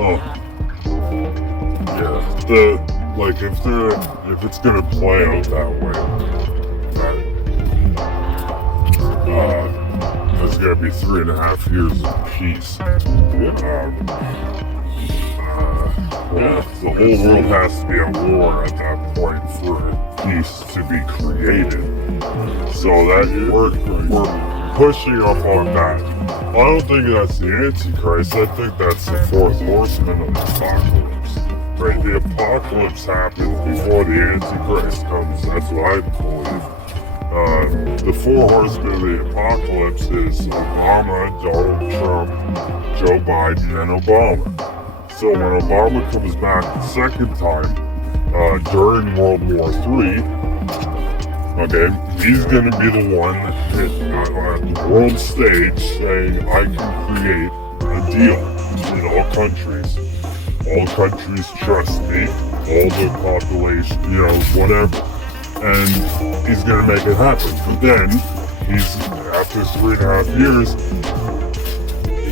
Well, yeah, if it's gonna play out that way, there's gonna be 3.5 years of peace. Well, the whole world has to be at war at that point for peace to be created. So that we're pushing up on that. I don't think that's the Antichrist. I think that's the fourth horseman of the apocalypse. Right? The apocalypse happens before the Antichrist comes. That's what I believe. The four horsemen of the apocalypse is Obama, Donald Trump, Joe Biden, and Obama. So when Obama comes back the second time, during World War III, okay, he's gonna be the one at the world stage saying, I can create a deal between all countries. All countries trust me, all the population, whatever. And he's gonna make it happen. But then, after 3.5 years,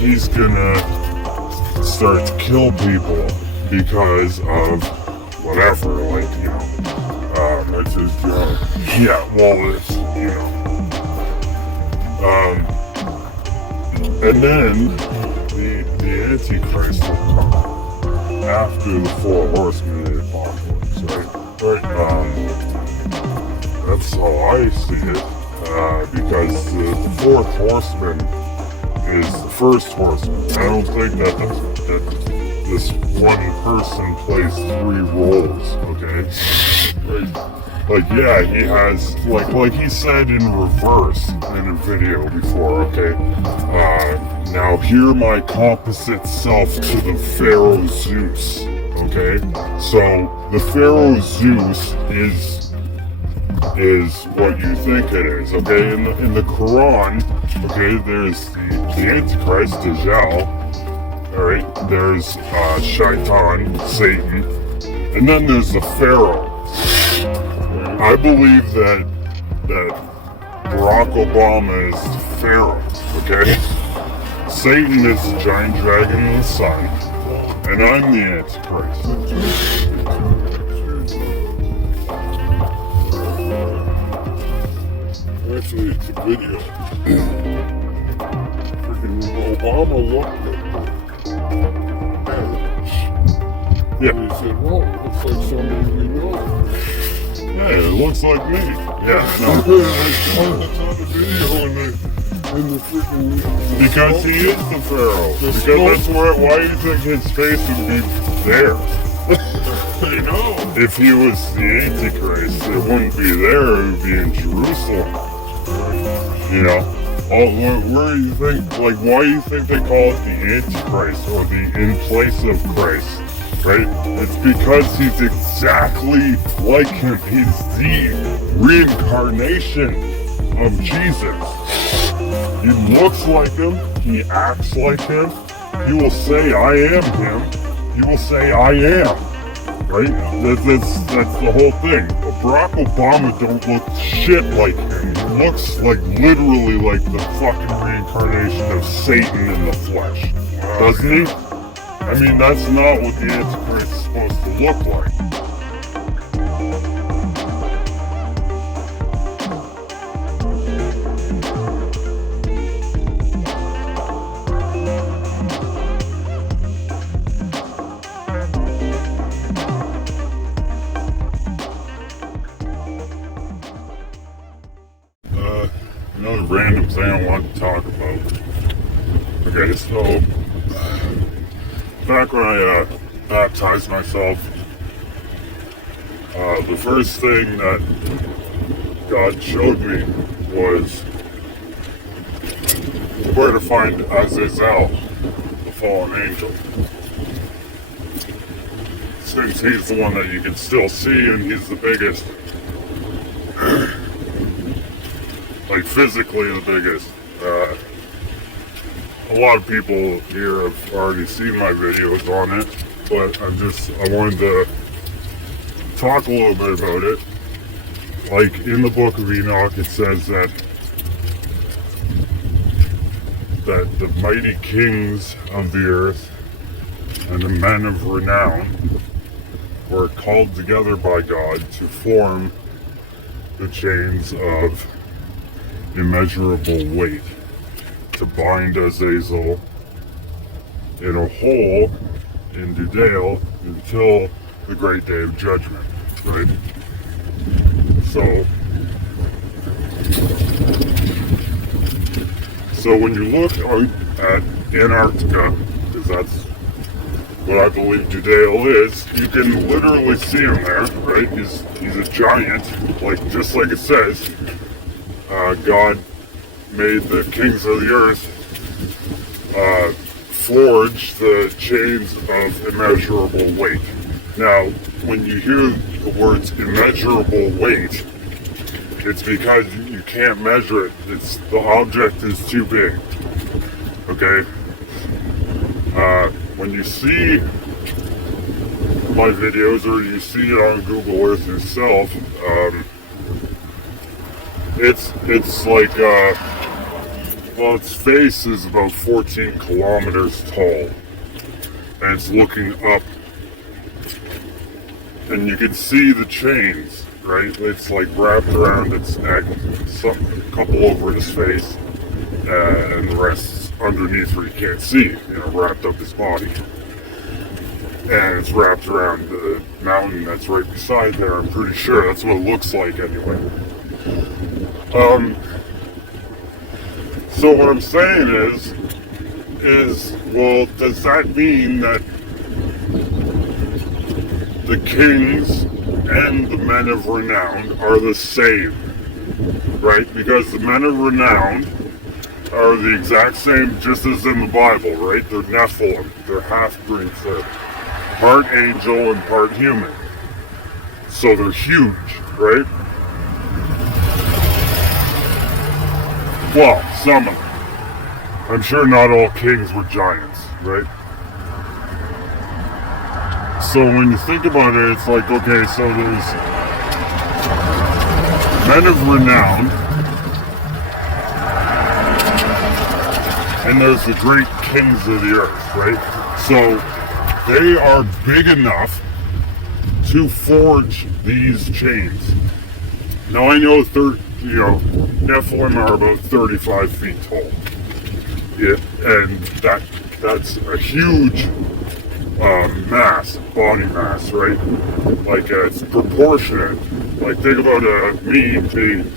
he's gonna start to kill people because of whatever, it's his job. Yeah, well, it's, and then the Antichrist will come after the four horsemen of the apocalypse, right? That's how I see it, because the fourth horseman is the first horseman. I don't think that this one person plays 3 roles, okay? Yeah, he has, like he said in reverse in a video before, okay? Now hear my composite self to the Pharaoh Zeus, okay? So, the Pharaoh Zeus is what you think it is, okay? In the Quran, okay, there's the Antichrist, Dajjal, alright? There's Shaitan, Satan, and then there's the Pharaoh. I believe that Barack Obama is the Pharaoh, okay? Satan is the giant dragon in the sun, and I'm the Antichrist. Actually, it's a video. Freaking Obama looked at it. Yeah. And he said, well, it looks like somebody we know. Yeah, it looks like me. Yeah, no. It's on the video in the freaking... Because he is the Pharaoh. Because that's why you think his face would be there. You know. If he was the Antichrist, it wouldn't be there, it would be in Jerusalem. You know? Where do you think, why do you think they call it the Antichrist, or the in place of Christ? Right? It's because he's exactly like him. He's the reincarnation of Jesus. He looks like him. He acts like him. He will say, I am him. He will say, I am. Right? That's the whole thing. But Barack Obama don't look shit like him. He looks literally like the fucking reincarnation of Satan in the flesh. Doesn't he? I mean, that's not what the Antichrist is supposed to look like. Another random thing I want to talk about. Okay, so back when I baptized myself, the first thing that God showed me was where to find Azazel, the fallen angel. Since he's the one that you can still see and he's the biggest, physically the biggest. A lot of people here have already seen my videos on it, but I wanted to talk a little bit about it. In the book of Enoch, it says that the mighty kings of the earth and the men of renown were called together by God to form the chains of immeasurable weight, to bind Azazel in a hole in Dudael until the great day of judgment, right? So when you look at Antarctica, because that's what I believe Dudael is, you can literally see him there, right? He's a giant, just like it says. God made the kings of the earth forge the chains of immeasurable weight. Now, when you hear the words immeasurable weight, it's because you can't measure it. The object is too big. Okay? When you see my videos or you see it on Google Earth yourself, it's like, its face is about 14 kilometers tall, and it's looking up, and you can see the chains, right? It's like wrapped around its neck, a couple over his face, and the rest underneath where you can't see, wrapped up his body. And it's wrapped around the mountain that's right beside there. I'm pretty sure that's what it looks like anyway. So what I'm saying is, well, does that mean that the kings and the men of renown are the same, right? Because the men of renown are the exact same, just as in the Bible, right? They're Nephilim, they're half-breeds, they're part angel and part human. So they're huge, right? Well, some of them. I'm sure not all kings were giants, right? So when you think about it, it's like, okay, so there's men of renown, and there's the great kings of the earth, right? So they are big enough to forge these chains. Now I know Nephilim are about 35 feet tall. Yeah, and that's a huge body mass, right? It's proportionate. Think about me being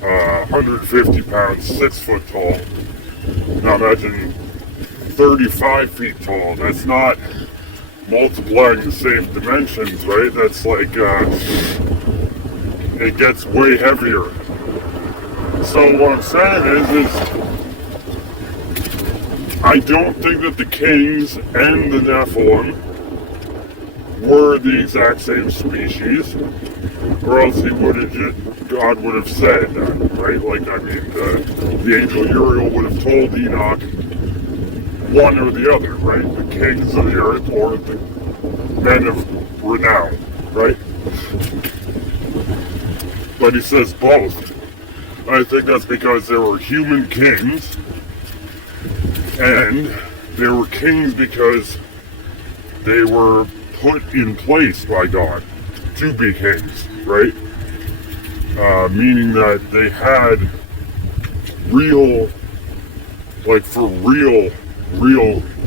150 pounds, 6 foot tall. Now imagine 35 feet tall. That's not multiplying the same dimensions, right? That's it gets way heavier. So what I'm saying is I don't think that the kings and the Nephilim were the exact same species, or else God would have said that, right? The angel Uriel would have told Enoch one or the other, right? The kings of the earth or the men of renown, right? But he says both. I think that's because there were human kings, and they were kings because they were put in place by God to be kings, right? Meaning that they had real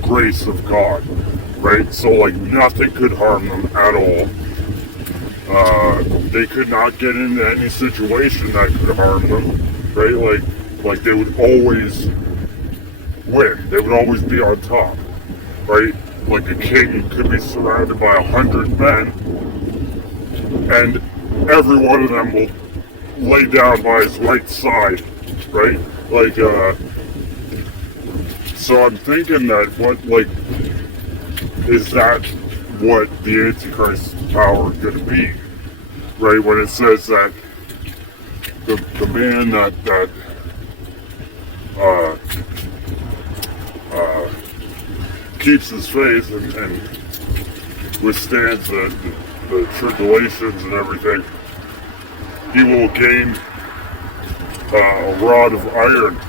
grace of God, right? So nothing could harm them at all. They could not get into any situation that could harm them, right? They would always win. They would always be on top, right? A king could be surrounded by 100 men, and every one of them will lay down by his right side, right? So I'm thinking that is that what the Antichrist's power is going to be, right? When it says that the man that keeps his faith and withstands the tribulations and everything, he will gain a rod of iron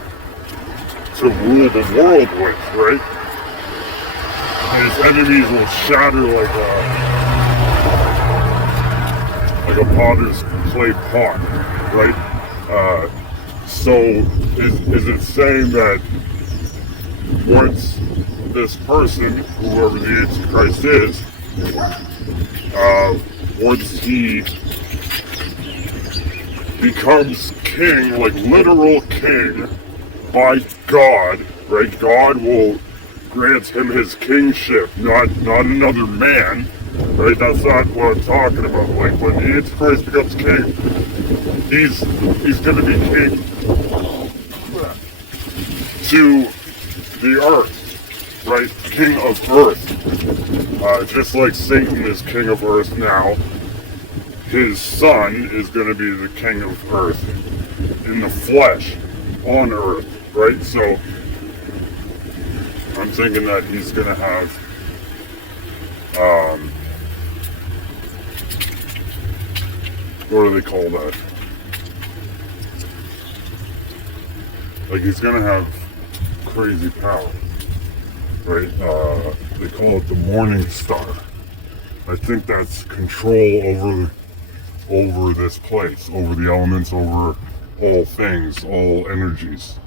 to rule the world with, right? his enemies will shatter like a potter's clay pot, right? So is it saying that once this person, whoever the Antichrist is, once he becomes king, like literal king, by God, right? God will grant him his kingship, not another man, right? That's not what I'm talking about. Like when the Antichrist becomes king, he's going to be king to the earth, right? King of earth. Just like Satan is king of earth now, his son is going to be the king of earth in the flesh on earth, right? So I'm thinking that he's going to have what do they call that? Like he's going to have crazy power, right? They call it the Morning Star. I think that's control over this place, over the elements, over all things, all energies.